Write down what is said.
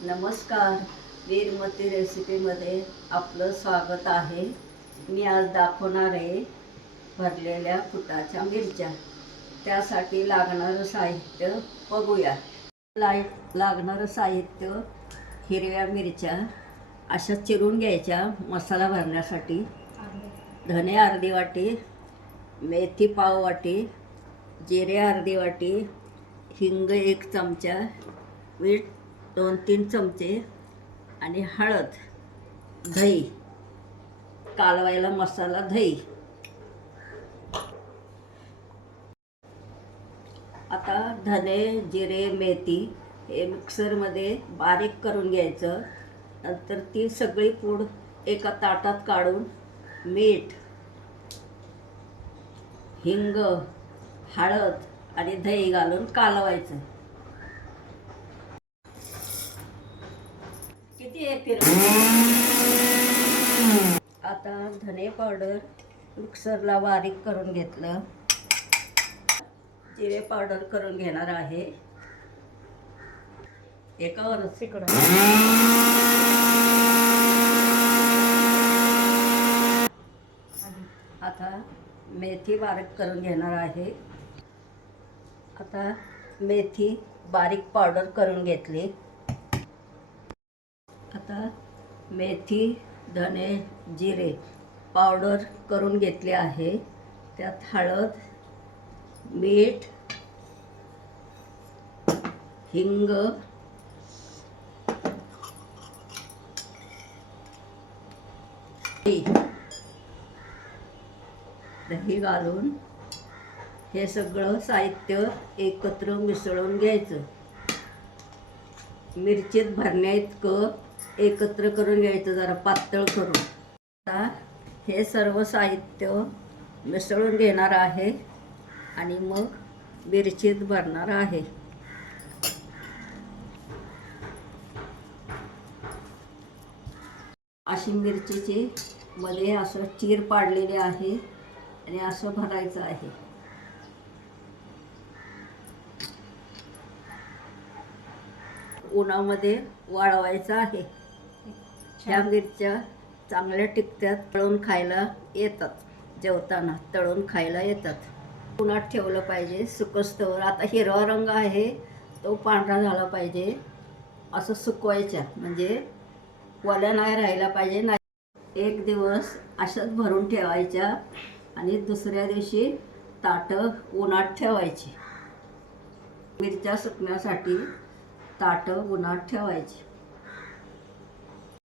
नमस्कार, वीरमती रेसिपीमध्ये आपलं स्वागत आहे. मी आज दाखवणार आहे भरलेल्या फुटाच्या मिरच्या. त्यासाठी लागणारं साहित्य बघूया. लागणारं साहित्य: हिरव्या मिरच्या अशा चिरून घ्यायच्या मसाला भरण्यासाठी, धने अर्धी वाटी, मेथी पाव वाटी, जिरे अर्धी वाटी, हिंग 1 चमचा, मीठ 2-3 चमचे आणि हळद, दही, कालवायला मसाला, दही. आता धने, जिरे, मेथी हे मिक्सरमध्ये बारीक करून घ्यायचं. नंतर ती सगळी पूड एका ताटात काढून मीठ, हिंग, हळद आणि दही घालून कालवायचं. किती आहे आता धने पावडर मिक्सरला बारीक करून घेतलं. जिरे पावडर करून घेणार आहे. एकावरच इकडं. आता मेथी बारीक करून घेणार आहे. आता मेथी बारीक पावडर करून घेतली. आता मेथी, धने, जिरे पावडर करून घेतले आहे. त्यात हळद, मीठ, हिंग, दही घालून हे सगळं साहित्य एकत्र मिसळून घ्यायचं. मिरचीत भरण्या इतकं एकत्र करून घ्यायचं, जरा पातळ करून. आता हे सर्व साहित्य मिसळून घेणार आहे आणि मग मिरचीत भरणार आहे. अशी मिरचीची मध्ये असं चीर पाडलेली आहे आणि असं भरायचं आहे. उन्हामध्ये वाळवायचं आहे. ह्या मिरच्या चांगल्या टिकत्यात, तळून खायला येतात. जेवताना तळून खायला येतात. उन्हात ठेवलं पाहिजे सुकस्तवर. आता हिरवा रंग आहे तो पांढरा झाला पाहिजे. असं सुकवायच्या, म्हणजे वल्या नाही राहायला पाहिजे. नाही, 1 दिवस अशाच भरून ठेवायच्या आणि दुसऱ्या दिवशी ताटं उन्हात ठेवायची. मिरच्या सुकण्यासाठी ताटं उन्हात ठेवायची.